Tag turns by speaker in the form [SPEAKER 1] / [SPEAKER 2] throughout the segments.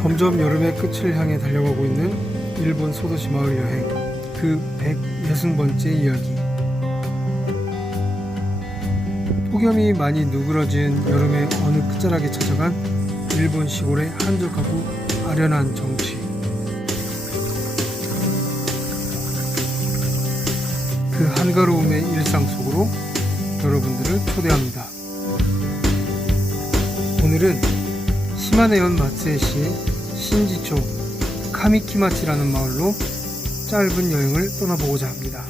[SPEAKER 1] 점점 여름의 끝을 향해 달려가고 있는 일본 소도시 마을 여행 그 160번째 이야기 폭염이 많이 누그러진 여름의 어느 끝자락에 찾아간 일본 시골의 한적하고 아련한 정취 그 한가로움의 일상 속으로 여러분들을 초대합니다. 오늘은 시마네현 마츠에시의 신지초 카미키마치라는 마을로 짧은 여행을 떠나보고자 합니다.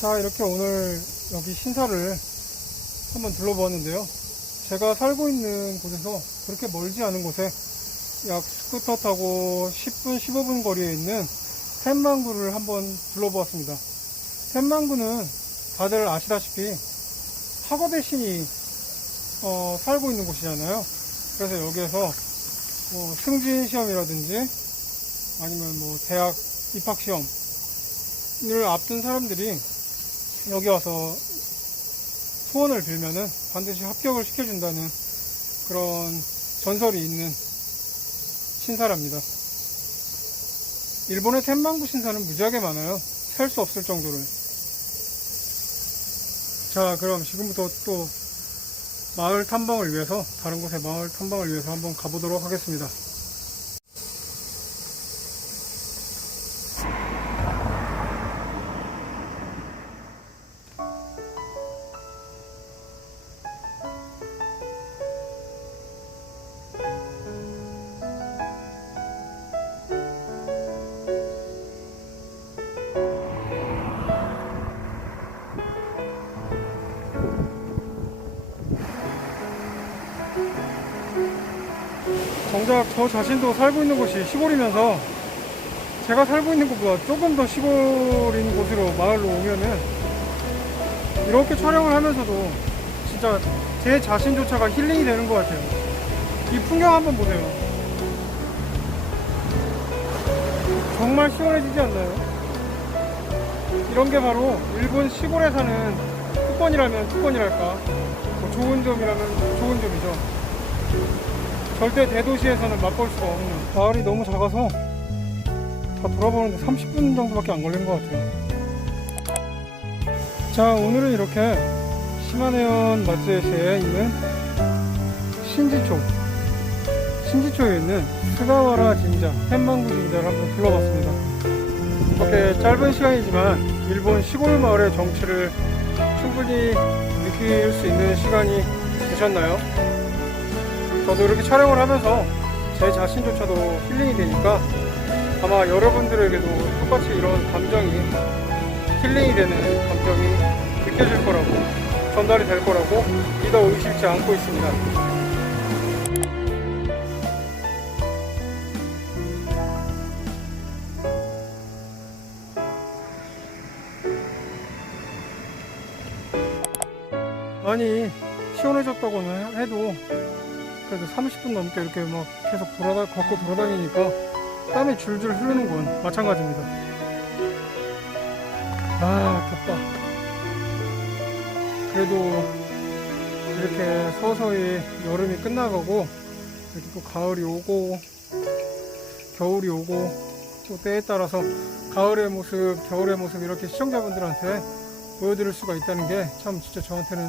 [SPEAKER 1] 자 이렇게 오늘 여기 신사를 한번 둘러보았는데요. 제가 살고 있는 곳에서 그렇게 멀지 않은 곳에 약 스쿠터 타고 10분 15분 거리에 있는 템망구를 한번 둘러보았습니다. 템망구는 다들 아시다시피 학업의 신이 어, 살고 있는 곳이잖아요. 그래서 여기에서 뭐 승진 시험이라든지 아니면 뭐 대학 입학 시험을 앞둔 사람들이 여기 와서 소원을 빌면은 반드시 합격을 시켜준다는 그런 전설이 있는 신사랍니다. 일본의 텐망구 신사는 무지하게 많아요. 셀 수 없을 정도로. 자, 그럼 지금부터 또 마을 탐방을 위해서 다른 곳의 마을 탐방을 위해서 한번 가보도록 하겠습니다. 정작 저 자신도 살고 있는 곳이 시골이면서 제가 살고 있는 곳보다 조금 더 시골인 곳으로 마을로 오면은 이렇게 촬영을 하면서도 진짜 제 자신조차가 힐링이 되는 것 같아요. 이 풍경 한번 보세요. 정말 시원해지지 않나요? 이런 게 바로 일본 시골에 사는 특권이라면 특권이랄까. 뭐 좋은 점이라면 좋은 점이죠. 절대 대도시에서는 맛볼 수가 없는 마을이 너무 작아서 다 돌아보는데 30분 정도밖에 안 걸린 것 같아요 자 오늘은 이렇게 시마네현 마츠에시에 있는 신지초 신지초에 있는 스가와라 진자 햄망구 진자를 한번 불러봤습니다 이렇게 짧은 시간이지만 일본 시골 마을의 정치를 충분히 느낄 수 있는 시간이 되셨나요? 저도 이렇게 촬영을 하면서 제 자신조차도 힐링이 되니까 아마 여러분들에게도 똑같이 이런 감정이 힐링이 되는 감정이 느껴질 거라고 전달이 될 거라고 믿어 의심치 않고 있습니다. 많이 시원해졌다고는 해도 그래도 30분 넘게 이렇게 막 계속 돌아다 걷고 돌아다니니까 땀이 줄줄 흐르는 건 마찬가지입니다. 아 덥다. 그래도 이렇게 서서히 여름이 끝나가고 이렇게 또 가을이 오고 겨울이 오고 또 때에 따라서 가을의 모습, 겨울의 모습 이렇게 시청자분들한테 보여드릴 수가 있다는 게 참 진짜 저한테는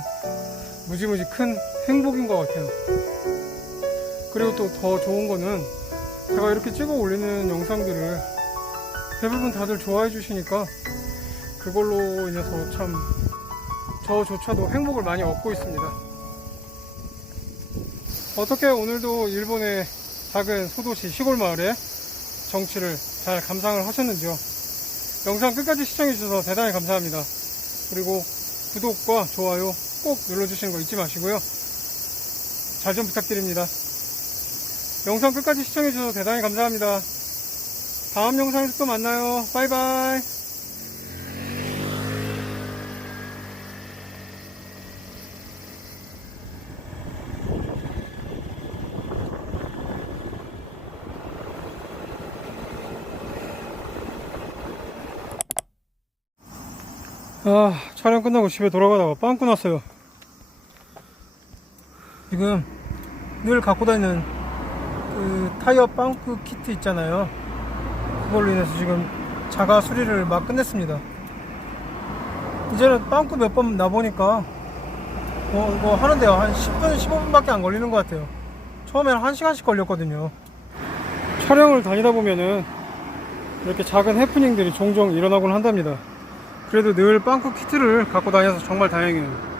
[SPEAKER 1] 무지무지 큰 행복인 것 같아요. 그리고 또 더 좋은 거는 제가 이렇게 찍어 올리는 영상들을 대부분 다들 좋아해 주시니까 그걸로 인해서 참 저조차도 행복을 많이 얻고 있습니다. 어떻게 오늘도 일본의 작은 소도시 시골 마을의 정치를 잘 감상을 하셨는지요? 영상 끝까지 시청해 주셔서 대단히 감사합니다. 그리고 구독과 좋아요 꼭 눌러주시는 거 잊지 마시고요. 잘 좀 부탁드립니다. 영상 끝까지 시청해주셔서 대단히 감사합니다. 다음 영상에서 또 만나요. 바이바이. 아, 촬영 끝나고 집에 돌아가다가 빵꾸 났어요. 지금 늘 갖고 다니는 그 타이어 빵꾸 키트 있잖아요. 그걸로 인해서 지금 자가 수리를 막 끝냈습니다. 이제는 빵꾸 몇 번 나보니까 뭐 이거 하는데요 한 10분 15분밖에 안 걸리는 것 같아요 처음에는 1시간씩 걸렸거든요 촬영을 다니다 보면은 이렇게 작은 해프닝들이 종종 일어나곤 한답니다 그래도 늘 빵꾸 키트를 갖고 다녀서 정말 다행이에요